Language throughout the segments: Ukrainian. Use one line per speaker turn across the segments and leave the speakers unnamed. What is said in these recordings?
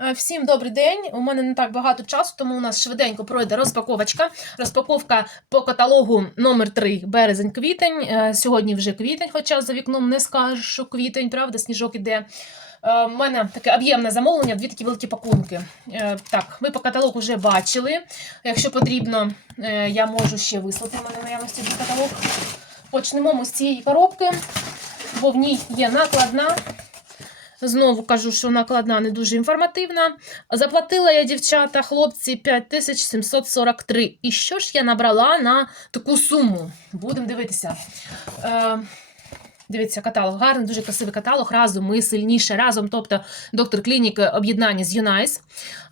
Е, Всім добрий день. У мене не так багато часу, тому у нас швиденько пройде розпаковочка. Розпаковка по каталогу номер 3 березень-квітень. Е, Сьогодні вже квітень, хоча за вікном не скажеш, що квітень, правда, сніжок іде. Е, У мене таке об'ємне замовлення, дві такі великі пакунки. Е, Так, ви по каталогу вже бачили. Якщо потрібно, е, я можу ще вислати. Мене наявності каталог. Почнемо ми з цієї коробки, бо в ній є накладна. Знову кажу, що накладна не дуже інформативна. Заплатила я, дівчата, хлопці, 5743. І що ж я набрала на таку суму? Будемо дивитися. Е, дивіться, каталог гарний, дуже красивий каталог. Разом ми сильніше разом. Тобто доктор клінік об'єднання з Юнайс.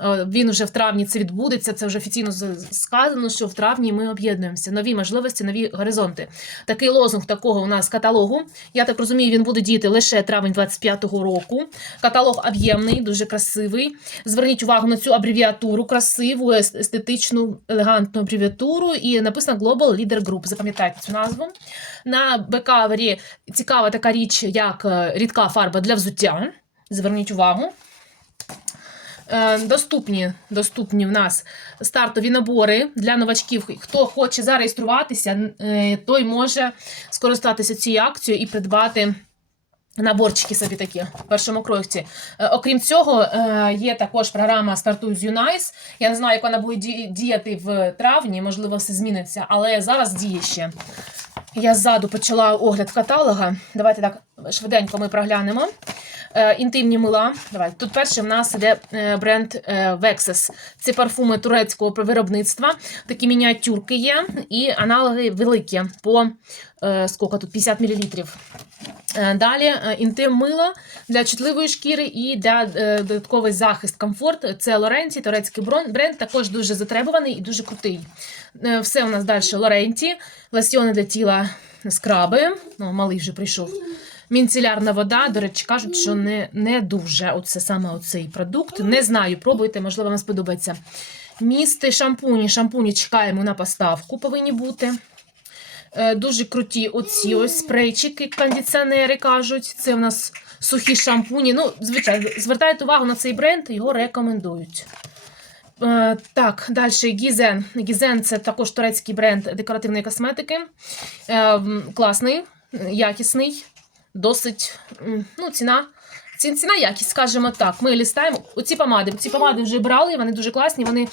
Е, він вже в травні це відбудеться. Це вже офіційно сказано, що в травні ми об'єднуємося. Нові можливості, нові горизонти. Такий лозунг такого у нас каталогу. Я так розумію, він буде діяти лише травень 25-го року. Каталог об'ємний, дуже красивий. Зверніть увагу на цю абревіатуру, красиву, естетичну, елегантну абревіатуру. І написано Global Leader Group. Запам'ятайте цю назву. На бекавері цікава така річ, як е, рідка фарба для взуття. Зверніть увагу. Е, Доступні, доступні в нас стартові набори для новачків. Хто хоче зареєструватися, е, той може скористатися цією акцією і придбати наборчики собі такі в першому кройці. Е, Окрім цього, є також програма Стартуй з Юнайс. Я не знаю, як вона буде діяти в травні, можливо, все зміниться, але зараз діє ще. Я ззаду почала огляд каталога. Давайте так швиденько ми проглянемо. Е, інтимні мила. Давай. Тут перше в нас іде е, бренд е, Vexes. Це парфуми турецького виробництва. Такі мініатюрки є, і аналоги великі по скільки тут 50 мл. Далі інтим мило для чутливої шкіри і для додатковий захист, комфорт. Це Лоренті, турецький бренд, також дуже затребуваний і дуже крутий. Все у нас далі Лоренті, лосьйони для тіла скраби. Ну, малий вже прийшов. Мінцелярна вода, до речі, кажуть, що не, не дуже оце саме оцей продукт. Не знаю, пробуйте, можливо, вам сподобається. Місти шампуні. Шампуні чекаємо на поставку, повинні бути. Е, Дуже круті оці ось спрейчики, кондиціонери кажуть. Це в нас сухі шампуні. Ну, звичайно, звертайте увагу на цей бренд, його рекомендують. Е, Так, далі Гізен. Гізен це також турецький бренд декоративної косметики. Е, Класний, якісний, досить ну, ціна. Ціна якість, скажімо так. Ми лістаємо. Оці помади. Ці помади вже брали, вони дуже класні. Вони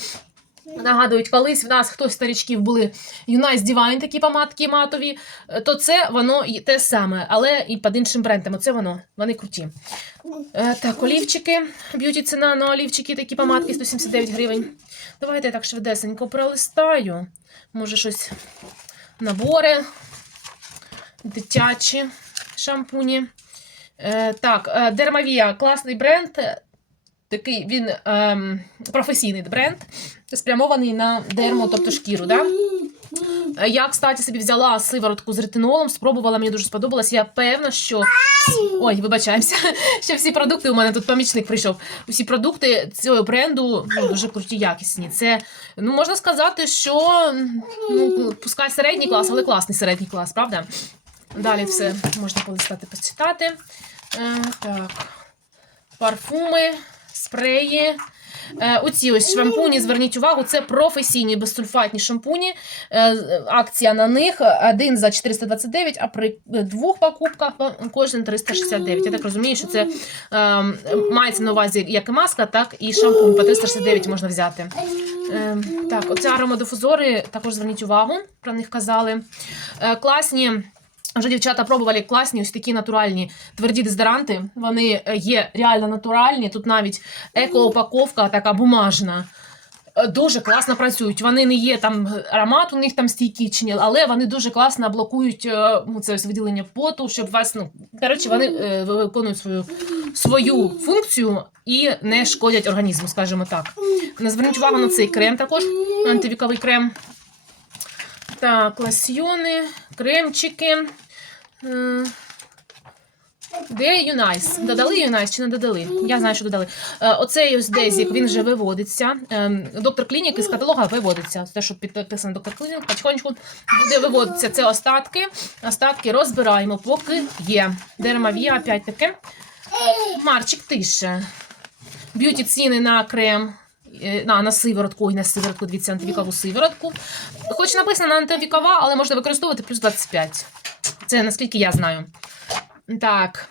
нагадують, колись в нас хтось старичків були Юнайс Divine такі помадки матові, е, то це воно і те саме, але і під іншим брендом. Оце воно, вони круті. Е, так, олівчики. Б'юті ціна на олівчики, такі помадки 179 гривень. Давайте я так швидесенько пролистаю. Може, щось набори, дитячі шампуні. Е, так, Дермавія класний бренд. Такий він ем, професійний бренд, спрямований на дерму, тобто шкіру. Да? Е, Я, кстати, собі взяла сиворотку з ретинолом, спробувала, мені дуже сподобалось. Я певна, що. Ой, вибачаємося, що всі продукти, у мене тут помічник прийшов. Усі продукти цього бренду ну, дуже круті, якісні. Це, ну, можна сказати, що ну, пускай середній клас, але класний середній клас, правда? Далі все можна полистати, почитати. Е, так. Парфуми, спреї. Е, оці ось шампуні, зверніть увагу, це професійні безсульфатні шампуні. Е, акція на них один за 429, а при двох покупках кожен 369. Я так розумію, що це мається на увазі як і маска, так і шампунь по 369 можна взяти. Так, оце аромадифузори, також зверніть увагу, про них казали. Класні. Вже дівчата пробували класні ось такі натуральні тверді дезодоранти. Вони е, є реально натуральні. Тут навіть екоупаковка така бумажна. Е, Дуже класно працюють. Вони не є там аромат, у них там стійкий чи ні, але вони дуже класно блокують е, ну, це ось виділення поту, щоб вас, ну коротше, вони е, виконують свою свою функцію і не шкодять організму, скажімо так. Не зверніть увагу на цей крем також, антивіковий крем. Так, лосьйони, кремчики. Де Юнайс? Додали Юнайс чи не додали? Я знаю, що додали. Е, Оцей ось Дезік, він вже виводиться. Ем, Доктор клініки з каталога виводиться. Те, що підписано доктор клінік, потихонечку буде виводиться. Це остатки. Остатки розбираємо, поки є. Дермавія, опять таки. Марчик тише. б'юті ціни на крем. е, На, на сиворотку, ой, на сиворотку, дивіться, антивікову сиворотку. Хоч написано на антивікова, але можна використовувати плюс 25. Це наскільки я знаю. Так.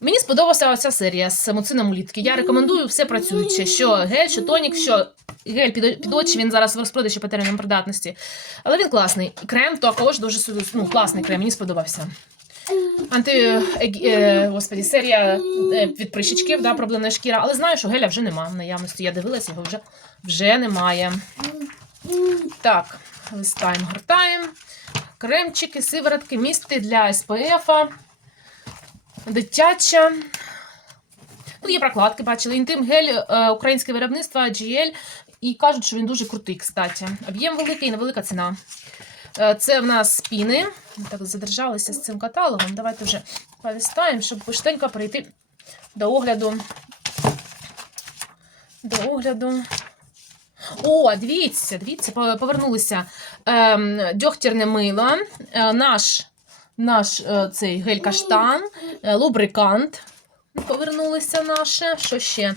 Мені сподобалася оця серія з муцином улітки. Я рекомендую все працююче. Що гель, що тонік, що гель під, під очі, він зараз в розпродажі по термінам придатності. Але він класний. Крем також дуже ну, класний крем, мені сподобався. Анти, е, е, господі, серія е, від прищичків, да, проблемна шкіра. Але знаю, що геля вже нема в наявності. Я дивилася, його вже, вже немає. Так, листаємо, гортаємо. Кремчики, сиворотки, місти для СПФ, дитяча. Ну, є прокладки, бачили. Інтим гель е, українське виробництво GL. І кажуть, що він дуже крутий, кстати. Об'єм великий і невелика ціна. Е, Це в нас спіни. Так задержалися з цим каталогом. Давайте вже полистаємо, щоб швидко перейти до огляду. До огляду. О, дивіться, дивіться, повернулися. Ем, дьогтірне мило, е, наш, наш е, цей гель-каштан, е, лубрикант. Повернулися наше. Що ще?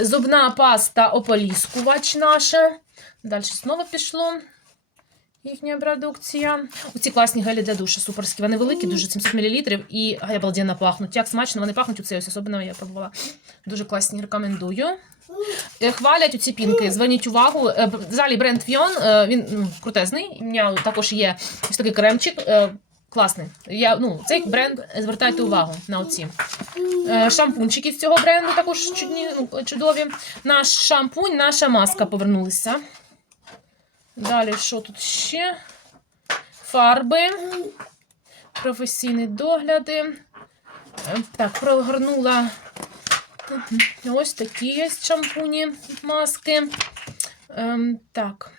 Зубна паста ополіскувач наша. Далі знову пішло. Їхня продукція. Оці класні гелі для душу, суперські. Вони великі, дуже 700 мл і обалденно пахнуть. Як смачно вони пахнуть, оце ось особливо я пробувала. Дуже класні, рекомендую. Е, Хвалять оці пінки, зверніть увагу. Е, Взагалі бренд Фіон, е, він ну, крутезний. У мене також є ось такий кремчик. Класний. Я, ну, цей бренд звертайте увагу на оці. Шампунчики з цього бренду також чудні, ну, чудові. Наш шампунь, наша маска повернулися. Далі, що тут ще? Фарби, професійні догляди. Е, Так, прогорнула ось такі є шампуні, маски. Ем, так.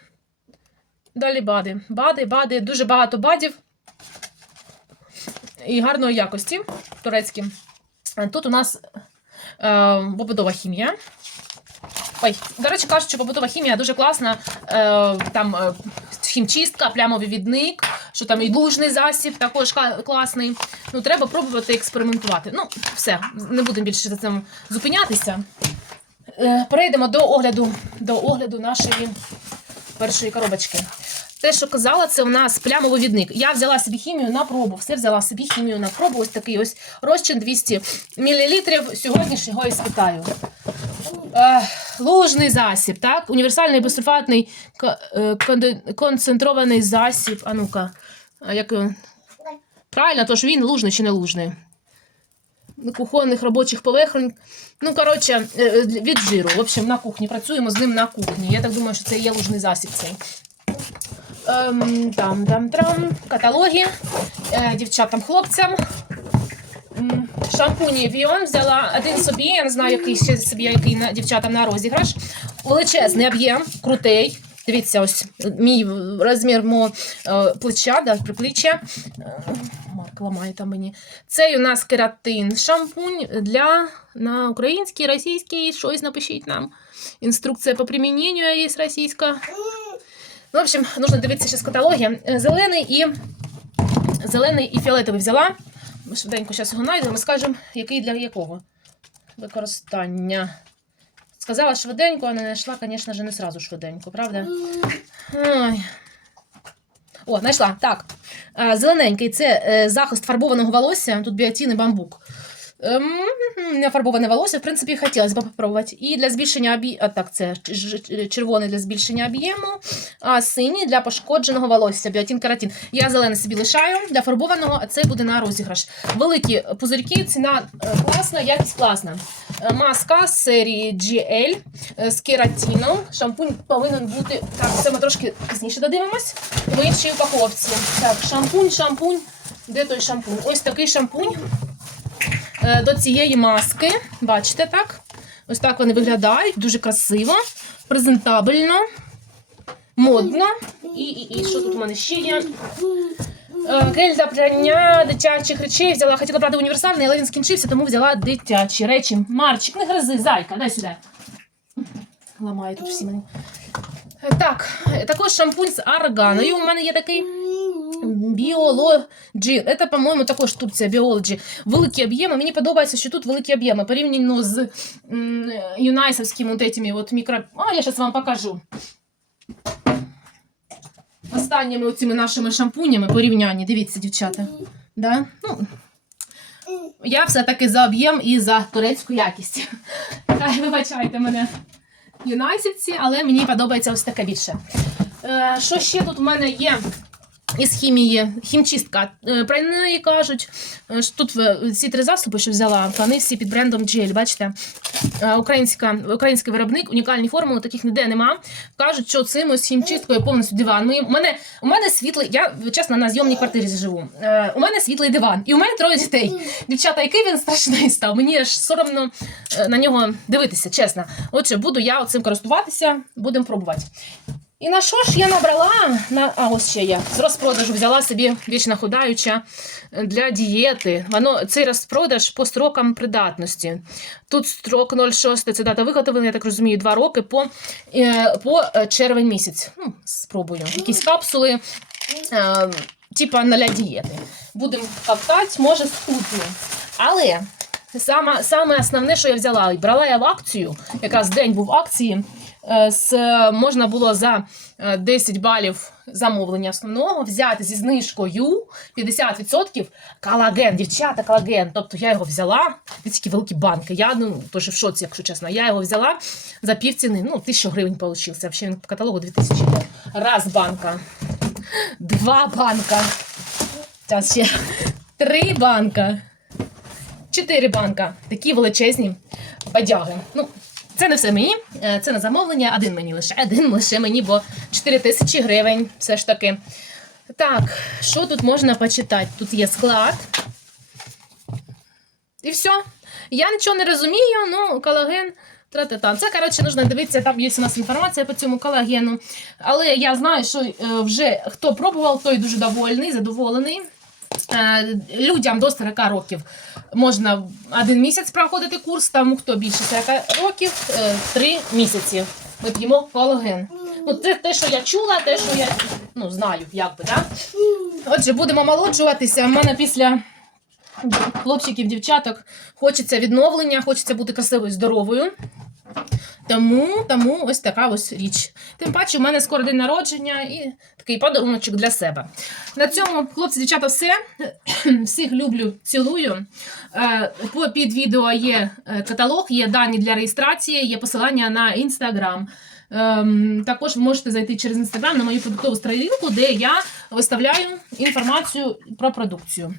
Далі бади. Бади, бади, дуже багато бадів. І гарної якості турецькі. Тут у нас е, побутова хімія. Ой, до речі, кажуть, що побутова хімія дуже класна. Е, там е, хімчистка, плямовий відник, що там і лужний засіб також класний. Ну, треба пробувати експериментувати. Ну, все, не будемо більше за цим зупинятися. Е, перейдемо до огляду, до огляду нашої першої коробочки. Те, що казала, це у нас плямовий відник. Я взяла собі хімію на пробу. Все взяла собі хімію на пробу. Ось такий ось розчин 200 мл. Сьогодні ж і спитаю. Е, лужний засіб, так? Універсальний безсульфатний е, концентрований засіб. А ну-ка, як? Правильно, тож він лужний чи не лужний? Кухонних робочих поверхонь. Ну, коротше, е, від жиру. В общем, на кухні. Працюємо з ним на кухні. Я так думаю, що це є лужний засіб цей. Ем, там, там, там. Каталоги. Е, дівчатам, хлопцям. М, Шампуні Віон взяла один собі, я не знаю, який ще собі, який на дівчатам на розіграш. Величезний об'єм, крутий. Дивіться, ось мій розмір мого е, плеча, да, припліччя. Е, Марк ламає там мені. Цей у нас кератин шампунь для на український, російський, щось напишіть нам. Інструкція по приміненню є російська. Ну, в общем, нужно дивитися ще з каталоги. Е, Зелений і зелений і фіолетовий взяла. Ми швиденько зараз його знайдемо і скажемо, який для якого використання. Сказала швиденько, а не знайшла, звісно ж, не сразу швиденько, правда? Ой. О, знайшла. Так. Е, Зелененький це е, захист фарбованого волосся. Тут біотін і бамбук. Ем, Не фарбоване волосся, в принципі, хотілося б попробувати. І для збільшення об'єму, так, це червоний для збільшення об'єму, а синій для пошкодженого волосся, біотін каратин. Я зелений собі лишаю для фарбованого, а цей буде на розіграш. Великі пузирьки, ціна е, класна, якість класна. Е, Маска з серії GL е, з кератином. Шампунь повинен бути. Так, це ми трошки пізніше додивимось. В іншій упаковці. Так, шампунь, шампунь. Де той шампунь? Ось такий шампунь до цієї маски. Бачите, так? Ось так вони виглядають, дуже красиво, презентабельно, модно. І, і, і що тут у мене ще є? Е, Гель для прання дитячих речей взяла. Хотіла брати універсальний, але він скінчився, тому взяла дитячі речі. Марчик, не гризи, зайка, дай сюди. Ламаю тут всі мене. Е, Так, е, також шампунь з арганою. У мене є такий Biology. Це, по-моєму, також це Biology. Великі об'єми. Мені подобається, що тут великі об'єми порівняно з юнайсовськими от этими от мікро... А, я зараз вам покажу. Останніми оцими нашими шампунями порівнянні. Дивіться, дівчата. Да? Ну, я все-таки за об'єм і за турецьку якість. Хай вибачайте мене юнайсівці, але мені подобається ось таке більше. Е, що ще тут в мене є? Із хімії, хімчистка. Е, Про неї кажуть, е, що тут ці три засоби, що взяла, вони всі під брендом GL, бачите? Е, Українська, український виробник, унікальні формули, таких ніде нема. Кажуть, що цим ось хімчисткою повністю диван. У, мене, у мене світлий, я чесно на зйомній квартирі живу. У мене світлий диван, і у мене троє дітей. Дівчата, який він страшний став. Мені аж соромно на нього дивитися, чесно. Отже, буду я цим користуватися, будемо пробувати. І на що ж я набрала? На... А ось ще я з розпродажу взяла собі вічно худаюча е, для дієти. Воно цей розпродаж по строкам придатності. Тут строк 06, це дата виготовлення, я так розумію, 2 роки по, е, по е, червень місяць. Ну, спробую. Якісь капсули, типа для дієти. Будемо ковтати, може, скутно. Але саме, саме основне, що я взяла, брала я в акцію, якраз день був акції. Е, можна було за е, 10 балів замовлення основного взяти зі знижкою 50% колаген, дівчата, колаген. Тобто я його взяла, такі великі банки. Я ну, теж в шоці, якщо чесно. Я його взяла за пів ціни. Ну, 1000 гривень получився. Взагалі він по каталогу 2000. Раз банка, два банка. Зараз ще три банка. Чотири банка. Такі величезні бадяги. Ну, це не все мені, е, це на замовлення, один мені лише, один лише мені, бо 4 тисячі гривень все ж таки. Так, що тут можна почитати? Тут є склад. І все. Я нічого не розумію, ну, колаген. Тра-та-та. Це, коротше, нужно дивитися, там є у нас інформація по цьому колагену. Але я знаю, що е, вже хто пробував, той дуже довольний, задоволений. Е, Людям до 40 років можна один місяць проходити курс, тому хто більше 40 років, е, 3 місяці. Ми п'ємо колаген. Ну, це те, що я чула, те, що я ну, знаю, як би, да? Отже, будемо молоджуватися. У мене після хлопчиків, дівчаток хочеться відновлення, хочеться бути красивою, здоровою. Тому, тому ось така ось річ. Тим паче, у мене скоро день народження і такий подаруночок для себе. На цьому, хлопці, дівчата, все. Всіх люблю, цілую. Е, Під відео є е, каталог, є дані для реєстрації, є посилання на інстаграм. Ем, також ви можете зайти через інстаграм на мою продуктову сторінку, де я виставляю інформацію про продукцію.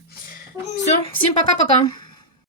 Все, всім пока-пока.